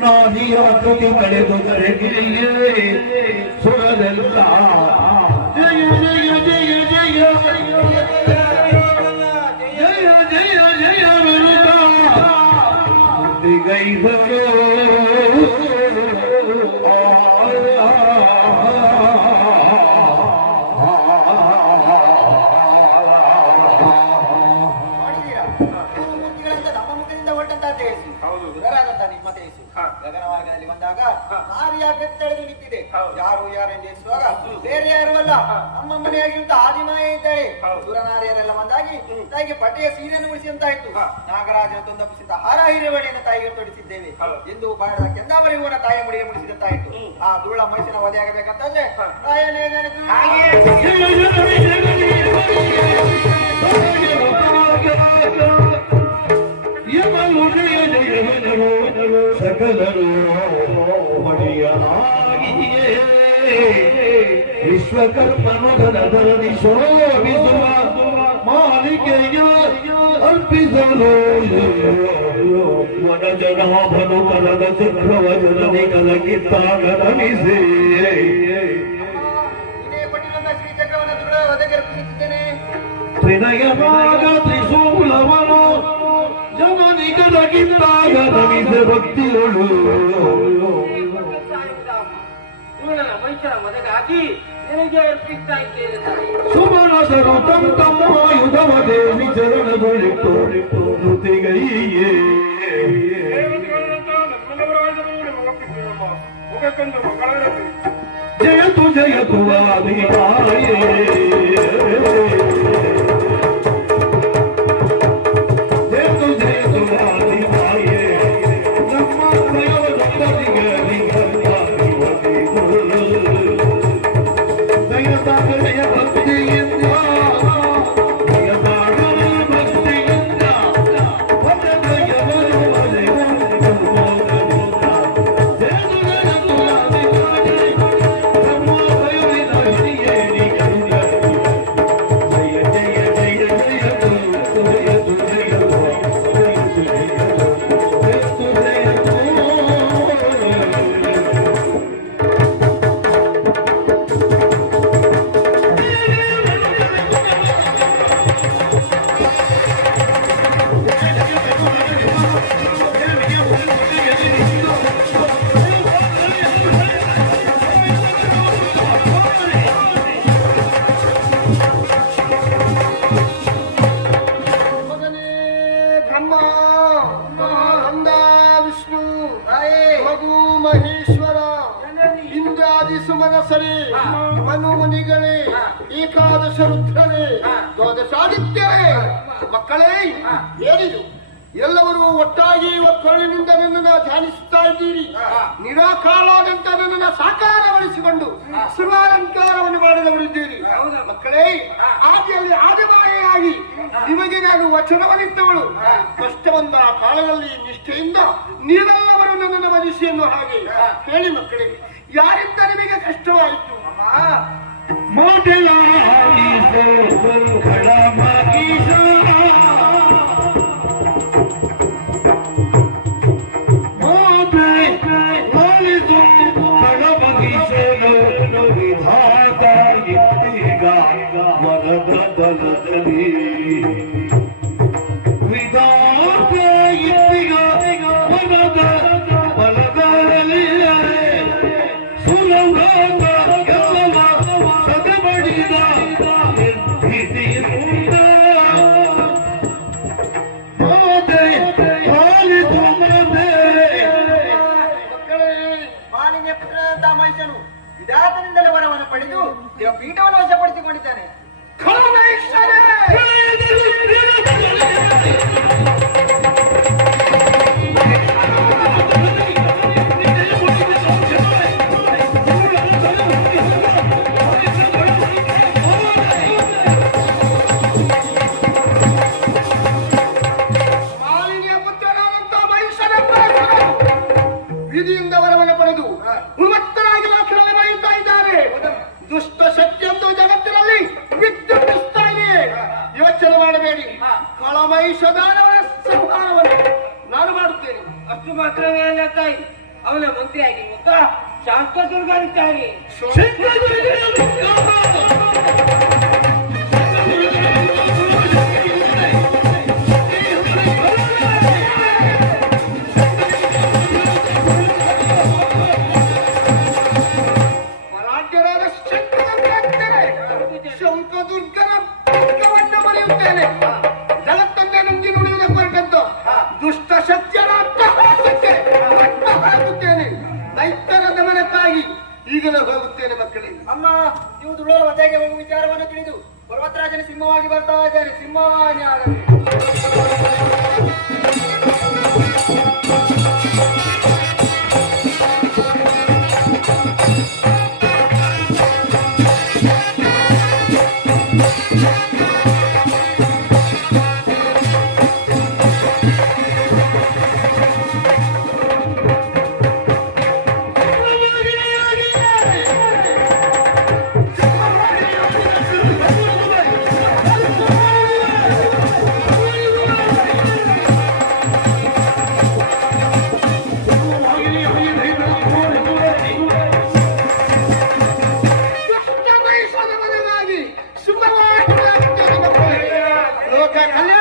ನಾದಿಯ ಕೃತಿ ಕಳೆದು ಗಿರಿಯೇ ಸುರದೆಲ್ಲ ಜಯ ಜಯ ಜಯ ಜಯ ಜಯ ಜಯ ಜಯ ವಿರುದ್ಧ ದಿಗೈದರು ಗಗನ ಮಾರ್ಗದಲ್ಲಿ ಬಂದಾಗ ಮಾರಿಯ ಬೆತ್ತಳೆದು ನಿಂತಿದೆ. ಹೌದು. ಯಾರು ಯಾರು ಎಂದು ಎನಿಸುವಾಗ ಬೇರೆ ಯಾರು ಅಲ್ಲ. ನಮ್ಮ ಮನೆಯಾಗಿಂತ ಆದಿಮಾಯ ಇದ್ದಾಳೆ ದೂರನಾರಿಯರೆಲ್ಲ ಸುರನಾರಿಯರೆಲ್ಲ ಬಂದಾಗಿ ತಾಯಿಗೆ ಪಟ್ಟೆಯ ಸೀರೆಯನ್ನು ಉಳಿಸಿದಂತಾಯ್ತು ಹಾ. ನಾಗರಾಜನ ತೊಂದಪಿಸಿದ ಹಾರ ಹಿರೇವಣಿಯನ್ನು ತಾಯಿಗೆ ತೊಡಿಸಿದ್ದೇವೆ. ಎಂದು ಬಾಡದ ಕೆಂದಾವರಿ ಹೂವನ ತಾಯಿಯ ಮುಡಿಗೆ ಮುಡಿಸಿದಂತಾಯ್ತು. ಆ ಧೂಳ ಮನುಷ್ಯನ ವಧೆಯಾಗಬೇಕಂತಂದ್ರೆ ತಾಯನೇ ವಿಶ್ವಕರ್ಮನು ಧನಧರಣಿ ಶೋಭಿಸುವ ಮಾಲಿಕೆಯ ಅರ್ಪಿಸಲು ವನ ಜನಾಭನು ಕನದ ಚಕ್ರವಜನಿ ಕಲಕಿತ್ತಾಗ ನಮಿಸೇ ಇದೇ ಪಟ್ಟಿಲನ್ನ ಶ್ರೀ ಚಕ್ರವನ್ನ ಧೂಳ ವಧೆಗೆ ಅರ್ಪಿಸುತ್ತಿದ್ದೇನೆ ತ್ರಿನಯನಾಗ ತ್ರಿಶೂಲವನು ಜನನಿಗದಗಿದ್ದಾಗ ನಮಿಸೆ ಭಕ್ತಿಯಳು ಇವಳನ್ನ ಮನುಷ್ಯರ ಮನೆಗಾಗಿ ನಿನಗೆ ಅರ್ಪಿಸ್ತಾ ಇದ್ದೇನೆ ತಾಯಿ. ಸುಮನಸರು ತಮ್ಮ ತಮ್ಮ ಆಯುಧವ ದೇವಿ ಚರಣದೊಳಿಟ್ಟು ನುತಿಗೈಯೇ ಮುಖಕ್ಕೊಂದು ಮಕ್ಕಳಾಗತ್ತೆ ಜಯತು ಜಯತು ಆದಿಮಾಯೇ ಜಯತು ಸುಮನಸರೇ ಮನು ಮುನಿಗಳೇ ಏಕಾದಶ ರುದ್ರರೇ ದ್ವಾದಶಾದಿತ್ಯ ಮಕ್ಕಳೇ ಏನಿದು? ಎಲ್ಲವರು ಒಟ್ಟಾಗಿ ಒತ್ತೊಳಿನಿಂದ ನನ್ನನ್ನು ಧ್ಯಾನಿಸುತ್ತಾ ಇದ್ದೀರಿ. ನಿರಾಕಾರಾದಂತ ನನ್ನನ್ನು ಸಾಕಾರಗೊಳಿಸಿಕೊಂಡು ಸುರಾಲಂಕಾರವನ್ನು ಮಾಡಿದವರಿದ್ದೀರಿ. ಮಕ್ಕಳೇ ಆದಿಯಲ್ಲಿ ಆದಿಮಾಯೆಯಾಗಿ ನಿಮಗೆ ನಾನು ವಚನವನಿತ್ತವಳು ಕಷ್ಟ ಬಂದ ಕಾಲದಲ್ಲಿ ನಿಷ್ಠೆಯಿಂದ ನೀವೆಲ್ಲವರು ನನ್ನನ್ನು ವಧಿಸಿ ಎನ್ನುವ ಹಾಗೆ ಹೇಳಿ ಮಕ್ಕಳಿಗೆ ಯಾರಿಂದ ನಿಮಗೆ ಕಷ್ಟವಾಯಿತು? ವಿಧಾತ ಮನುಷ್ಯನು ವಿಧಾತನಿಂದಲೇ ವರವನ್ನು ಪಡೆದು ಪೀಠವನ್ನು ವಶಪಡಿಸಿಕೊಂಡಿದ್ದಾನೆ. ವಿಧಿಯಿಂದ ವರವನ್ನು ಪಡೆದು ಅಷ್ಟು ಮಾತ್ರವೇ ಅಲ್ಲ ತಾಯಿ. ಅವನ ಮಂತ್ರಿಯಾಗಿ ಮುತ್ತ ಶಾಸ್ತ್ರದುರ್ಗಾರಿದ್ದಾರೆ ಮರಾಠ್ಯರಾದ ¡Cállate!